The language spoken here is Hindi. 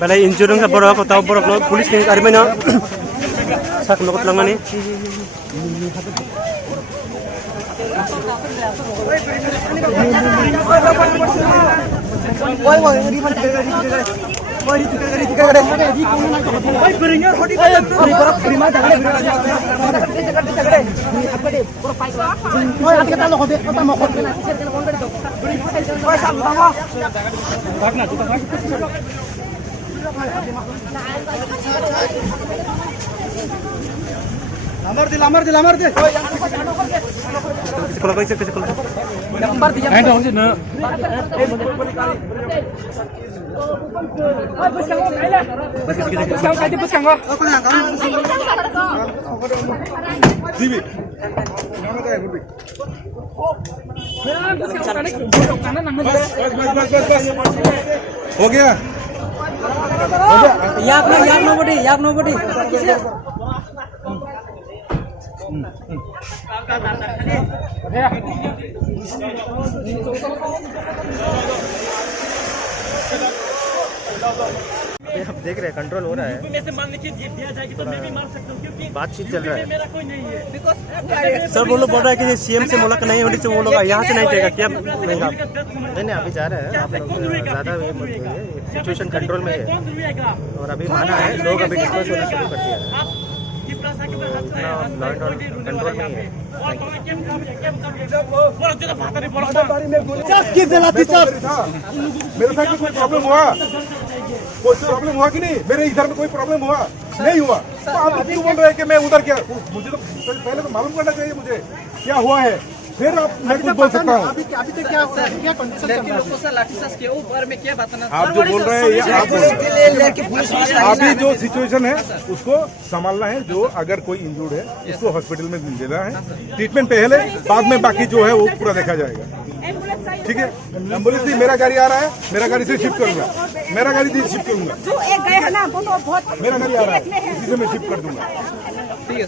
Balai insurance sa borok atau borok lo polis ni army na sak lokot lang ni. lamar deh. Sekolah baik sekolah. Lamar dia. हो गया यार nobody आप देख रहे हैं कंट्रोल हो रहा है। बातचीत चल रहा है। सर वो लोग बोल रहा है कि सीएम से मुलाकात नहीं होने से वो लोग यहाँ से नहीं जाएगा क्या? नहीं अभी जा रहे हैं। आप लोग ज़्यादा सिचुएशन कंट्रोल में है और अभी माना है लोग अभी डिस्कस होना शुरू कर दिया है। लॉ एंड ऑर्डर कंट्रोल में ही है। मेरे साथ कोई प्रॉब्लम हुआ? कोई प्रॉब्लम हुआ कि नहीं? मेरे इधर में कोई प्रॉब्लम हुआ? नहीं हुआ। तो आप क्यों बोल रहे हैं कि मैं उधर क्या? मुझे तो पहले तो मालूम करना चाहिए मुझे क्या हुआ है, फिर आप मैं कुछ बोल सकता हूँ। अभी तक क्या कंडीशन लोगों से लाठीचार्ज किया ऊपर में क्या बताना? आप जो बोल रहे हैं ये अभी जो सिचुएशन है उसको संभालना है। जो अगर कोई इंजर्ड है उसको हॉस्पिटल में देना है, ट्रीटमेंट पहले, बाद में बाकी जो है वो पूरा देखा जाएगा। ठीक है, एम्बुलेंस भी मेरा गाड़ी आ रहा है, मेरा गाड़ी से शिफ्ट करूंगा, मेरा गाड़ी से शिफ्ट करूंगा। जो एक गए है ना वो तो बहुत मेरा गाड़ी आ रहा है, इसी से मैं शिफ्ट कर दूंगा। ठीक है।